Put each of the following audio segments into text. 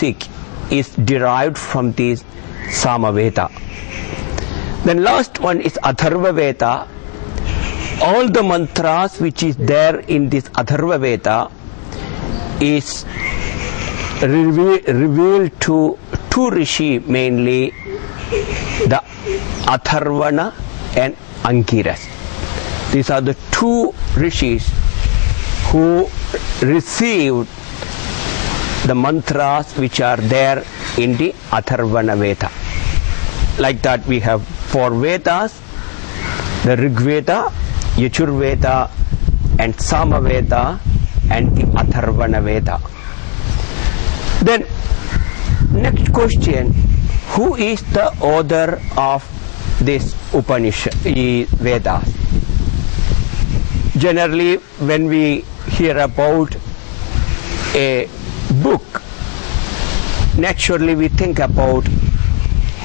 mystic is derived from this Samaveda. Then last one is Atharva Veda. All the mantras which is there in this Atharva Veda is revealed to two rishi, mainly the Atharvana and Angiras. These are the two rishis who received the mantras which are there in the Atharvana Veda. Like that we have four Vedas, the Rig Veda, Yajur Veda and Sama Veda and the Atharvana Veda. Then next question, who is the author of this Upanishad Vedas? Generally when we hear about a book, naturally we think about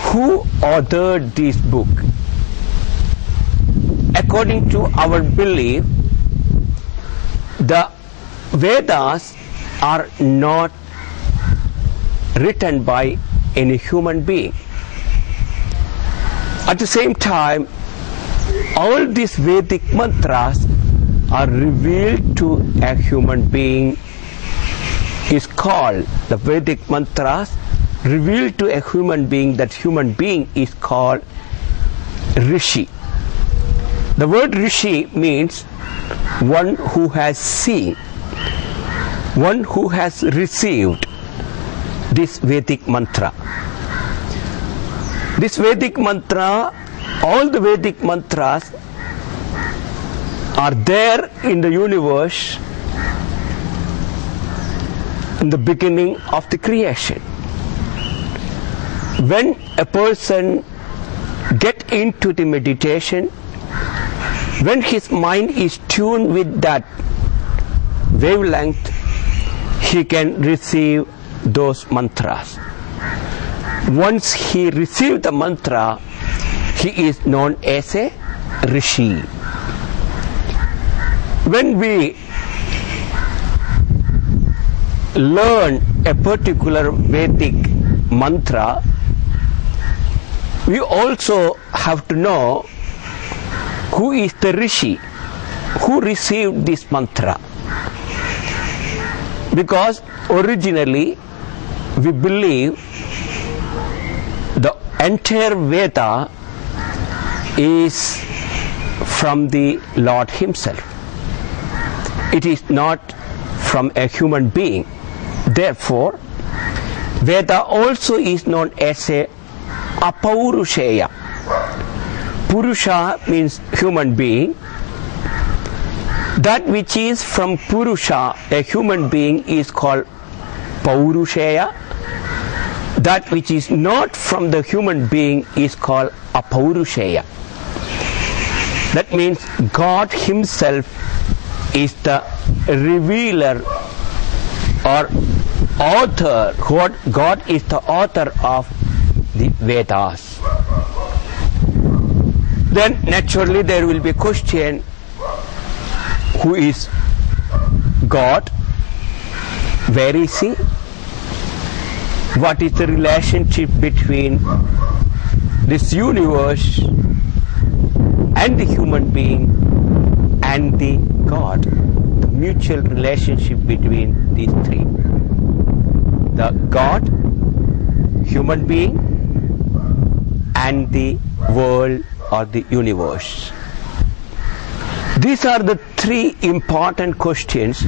who authored this book. According to our belief, the Vedas are not written by any human being. At the same time, all these Vedic mantras are revealed to a human being, is called the Vedic mantras revealed to a human being. That human being is called Rishi. The word Rishi means one who has seen, one who has received this Vedic mantra. This Vedic mantra, all the Vedic mantras are there in the universe in the beginning of the creation. When a person gets into the meditation, when his mind is tuned with that wavelength, he can receive those mantras. Once he receives the mantra, he is known as a Rishi. When we learn a particular Vedic mantra, we also have to know who is the Rishi, who received this mantra. Because originally we believe the entire Veda is from the Lord Himself. It is not from a human being. Therefore, Veda also is known as a Apaurusheya. Purusha means human being. That which is from Purusha, a human being, is called Paurusheya. That which is not from the human being is called Apaurusheya. That means God Himself is the revealer or author. God is the author of the Vedas. Then naturally there will be a question, who is God? Where is He? What is the relationship between this universe and the human being and the God? The mutual relationship between these three. The God, human being, and the world or the universe. These are the three important questions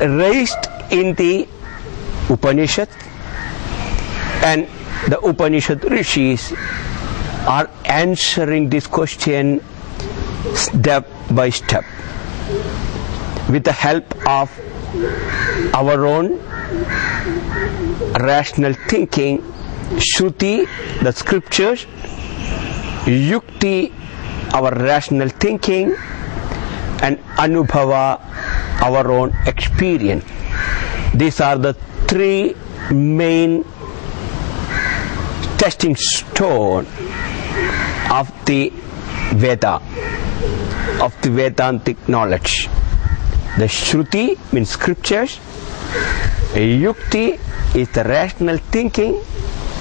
raised in the Upanishad, and the Upanishad rishis are answering this question step by step with the help of our own rational thinking, Shruti, the scriptures, Yukti, our rational thinking, and Anubhava, our own experience. These are the three main testing stone of the Veda, of the Vedantic knowledge. The Shruti means scriptures, Yukti is the rational thinking,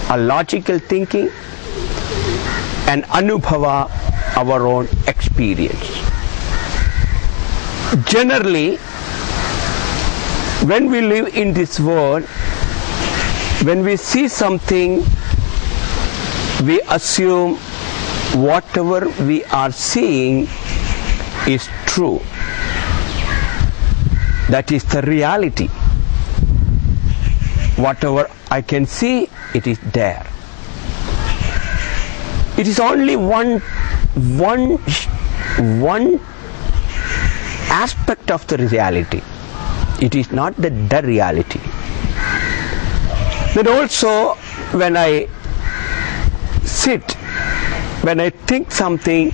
a logical thinking, and anubhava, our own experience. Generally, when we live in this world, when we see something, we assume whatever we are seeing is true. That is the reality. Whatever I can see, it is there. It is only one aspect of the reality. It is not the reality. Then also, when I sit, when I think something,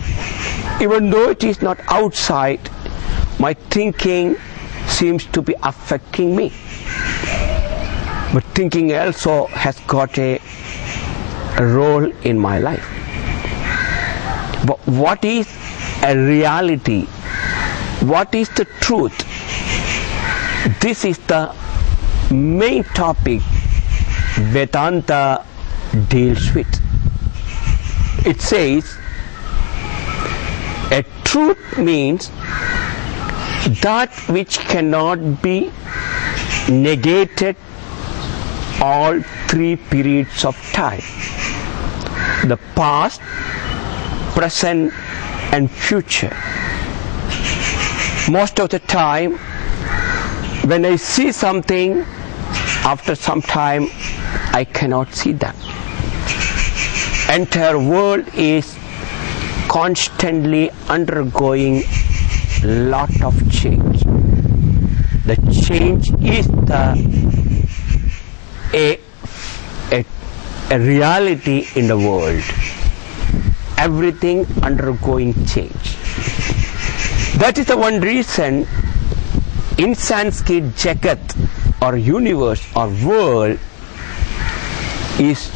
even though it is not outside, my thinking seems to be affecting me. But thinking also has got a role in my life. But what is a reality? What is the truth? This is the main topic Vedanta deals with. It says a truth means that which cannot be negated all three periods of time: the past, present, and future. Most of the time, when I see something, after some time, I cannot see that. Entire world is constantly undergoing lot of change. The change is a reality in the world. Everything undergoing change. That is the one reason in Sanskrit Jagat or universe or world is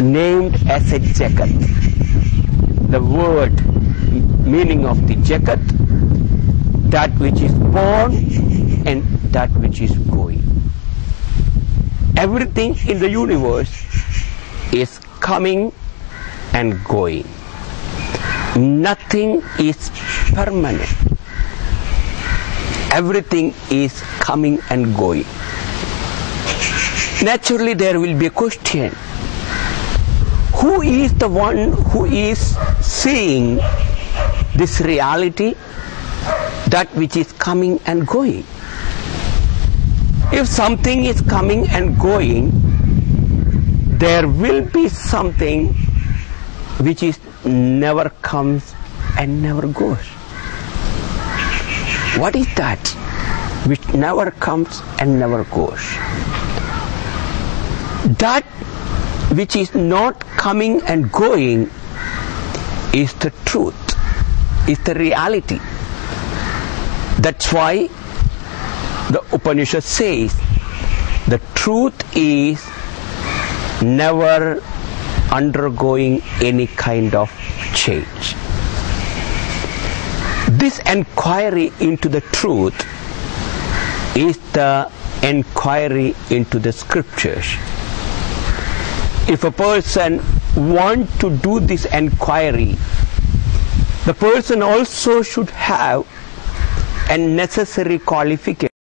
named as a Jagat. The word meaning of the Jagat, that which is born and that which is going. Everything in the universe is coming and going. Nothing is permanent. Everything is coming and going. Naturally, there will be a question. Who is the one who is seeing this reality, that which is coming and going? If something is coming and going, there will be something which is never comes and never goes. What is that which never comes and never goes? That which is not coming and going is the truth, is the reality. That's why the Upanishad says the truth is never undergoing any kind of change. This inquiry into the truth is the inquiry into the scriptures. If a person wants to do this inquiry, the person also should have a necessary qualification.